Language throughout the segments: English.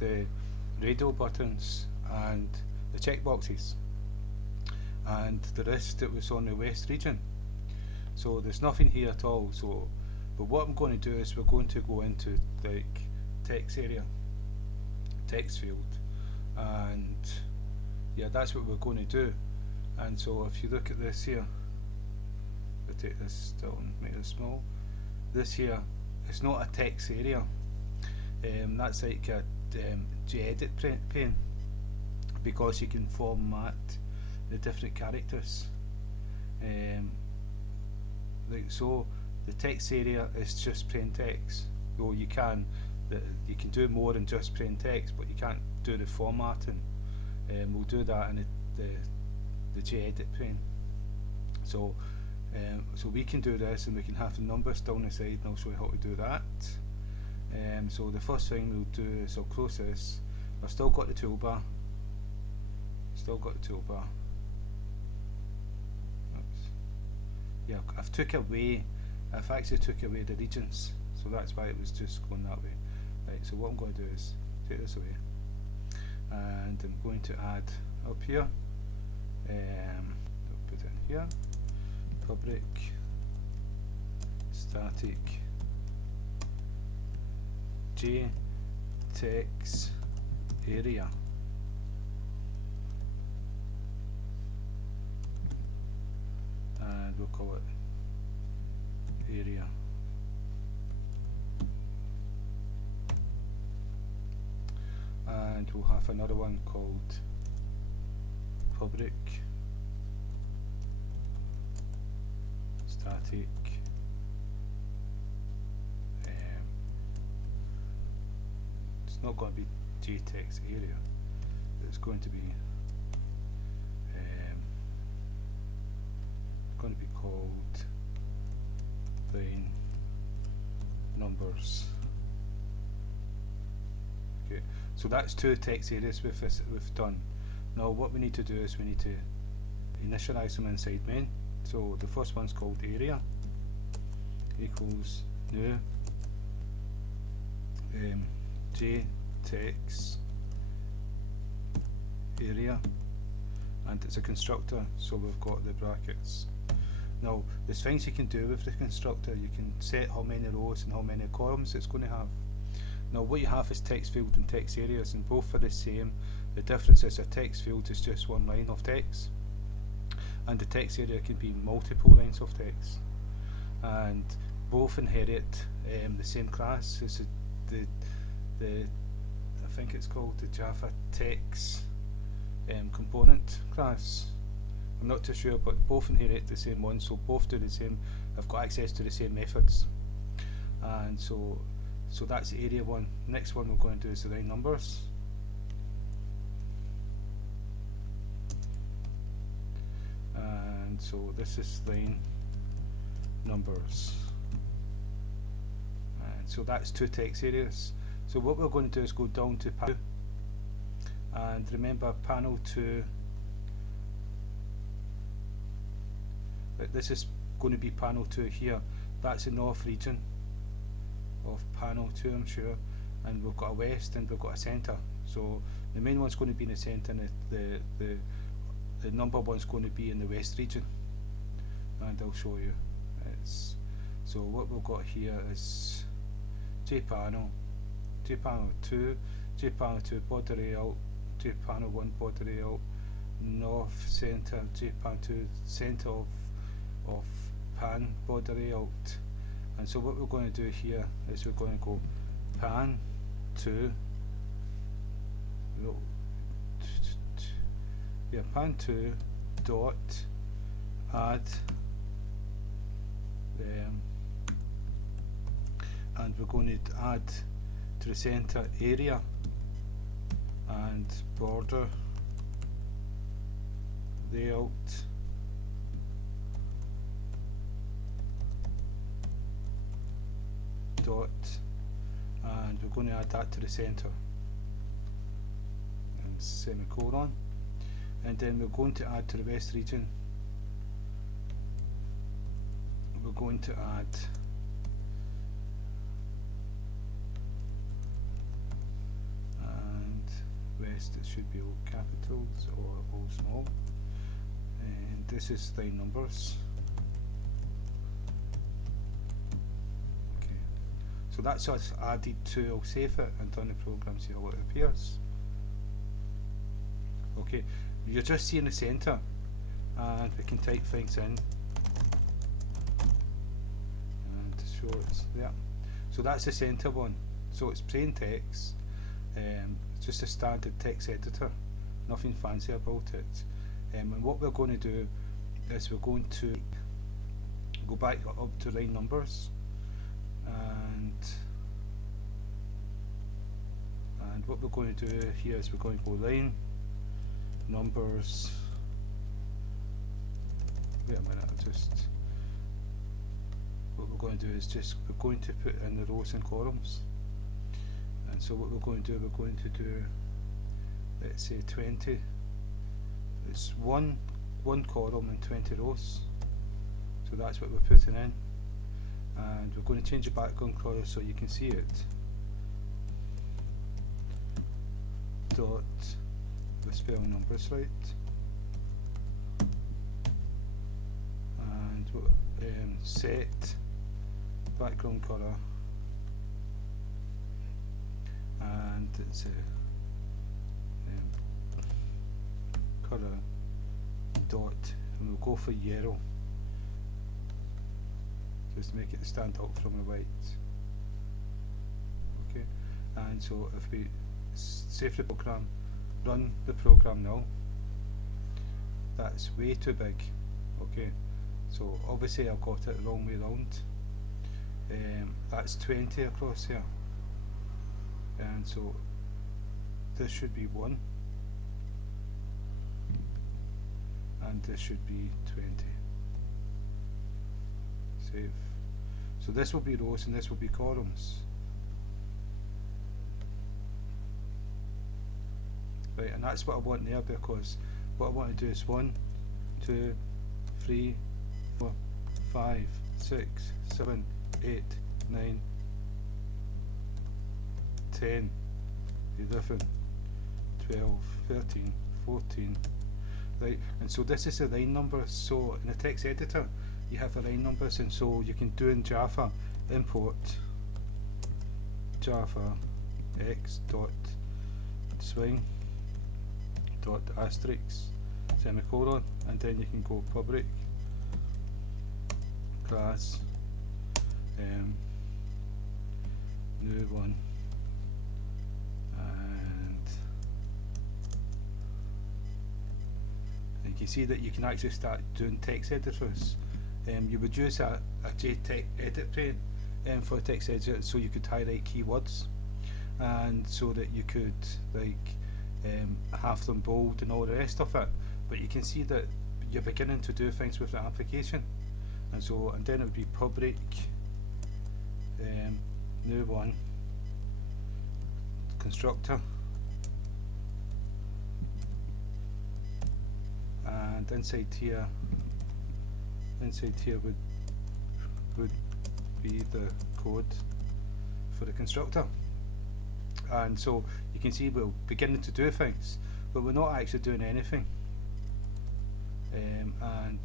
the radio buttons and the checkboxes, and the rest it was on the west region. So there's nothing here at all. So, but what I'm going to do is we're going to go into like text area, text field, and yeah, that's what we're going to do. And so if you look at this here, we'll take this down, make this small. This here, it's not a text area. That's like a gedit pane, because you can format the different characters. Like so, the text area is just plain text. Though you can do more than just plain text, but you can't do the formatting. We'll do that in the gedit pane. So so we can do this, and we can have the numbers down the side, and I'll show you how to do that. So the first thing we'll do is I'll close this. I've still got the toolbar. Oops. Yeah, I've actually took away the regions, so that's why it was just going that way. Right, so what I'm going to do is take this away, and I'm going to add up here, I'll put it in here, public static JTextArea. And we'll call it area. And we'll have another one called public static it's not going to be JTextArea, it's going to be called line numbers. Okay, so that's two text areas we've done. Now what we need to do is we need to initialize them inside main. So the first one's called area equals new JTextArea, and it's a constructor, so we've got the brackets. Now there's things you can do with the constructor. You can set how many rows and how many columns it's going to have. Now what you have is text field and text areas, and both are the same. The difference is a text field is just one line of text, and the text area can be multiple lines of text, and both inherit the same class. It's the I think it's called the Java text component class. I'm not too sure, but both inherit the same one, so both do the same. I've got access to the same methods, and so that's the area one. Next one we're going to do is the line numbers. And so this is line numbers, and so that's two text areas. So what we're going to do is go down to panel 2, and remember panel 2, this is going to be panel 2 here. That's the north region of panel 2, I'm sure, and we've got a west and we've got a centre. So the main one's going to be in the centre, and the number one's going to be in the west region, and I'll show you. So what we've got here is jpanel 2, jpanel 2 border layout, jpanel 1 border layout, north centre, jpanel 2 centre of pan border layout. And so what we're going to do here is we're going to go pan 2, pan 2 dot add and we're going to add to the centre area and border layout dot, and we're going to add that to the centre and semicolon, and then we're going to add to the west region, we're going to add rest it should be all capitals or all small. And this is line numbers. Okay, so that's us added to. I'll save it and run the program, see how it appears. Okay, you're just seeing the centre, and we can type things in and to show it's there. So that's the centre one. So it's plain text, just a standard text editor, nothing fancy about it. And what we're going to do is we're going to go back up to line numbers, and what we're going to do here is we're going to go line numbers. Wait a minute, what we're going to do is we're going to put in the rows and columns. And so what we're going to do, let's say 20. It's one column and 20 rows. So that's what we're putting in. And we're going to change the background colour so you can see it. Dot, we spell numbers right. And set background colour, and it's a colour dot, and we'll go for yellow just to make it stand out from the white. Okay, and so if we save the program, run the program now, that's way too big. Okay, so obviously I've got it the wrong way around. That's 20 across here, and so this should be 1, and this should be 20. Save. So this will be rows and this will be columns. Right, and that's what I want there, because what I want to do is 1, 2, 3, 4, 5, 6, 7, 8, 9, 10, 11, 12, 13, 14. Right, and so this is the line numbers. So in the text editor you have the line numbers, and so you can do in Java import Java x dot swing dot asterisk semicolon, and then you can go public class new one, and you can see that you can actually start doing text editors. You would use a JTextArea for text editor, so you could highlight keywords, and so that you could have them bold and all the rest of it. But you can see that you're beginning to do things with the application, and then it would be public new one constructor, and inside here would be the code for the constructor. And so you can see we're beginning to do things, but we're not actually doing anything. And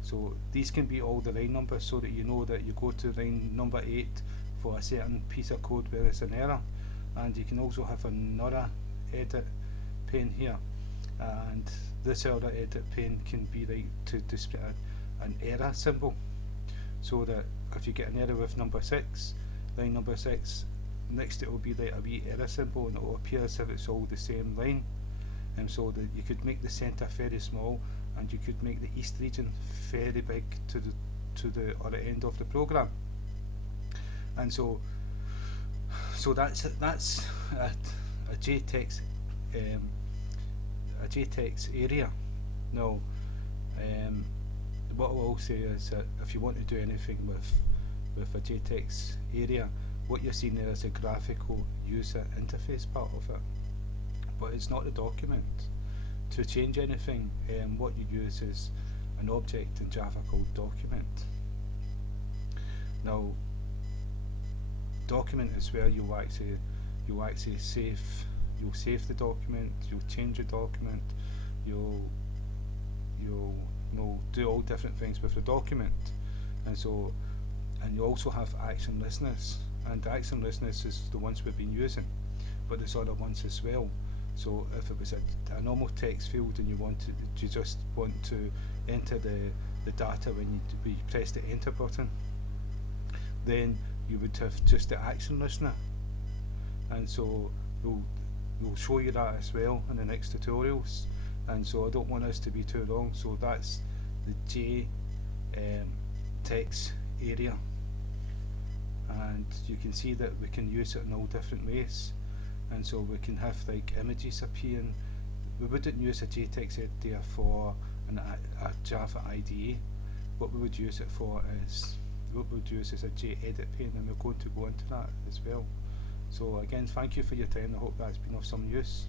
so these can be all the line numbers, so that you know that you go to line number 8 for a certain piece of code where it's an error. And you can also have another edit pane here, and this other edit pane can be to display an error symbol, so that if you get an error with number 6, line number 6, next it will be like a wee error symbol, and it will appear as if it's all the same line. And so that you could make the centre very small, and you could make the east region very big to the other end of the program. And so that's a JTextArea. Now, what I will say is that if you want to do anything with a JTextArea, what you're seeing there is a graphical user interface part of it, but it's not the document. To change anything, what you use is an object in Java called document. Now, document is where you actually save you'll save the document, you'll change the document, you'll do all different things with the document, and you also have action listeners, and action listeners is the ones we've been using, but there's other ones as well. So if it was a normal text field and you just want to enter the data when you press the enter button, then you would have just the action listener, and so we'll show you that as well in the next tutorials. And so I don't want us to be too long, so that's the JTextArea, and you can see that we can use it in all different ways. And so we can have like images appearing. We wouldn't use a JTextArea for a Java IDE. What we would use it for is a JEdit pane, and we're going to go into that as well. So again, thank you for your time. I hope that's been of some use.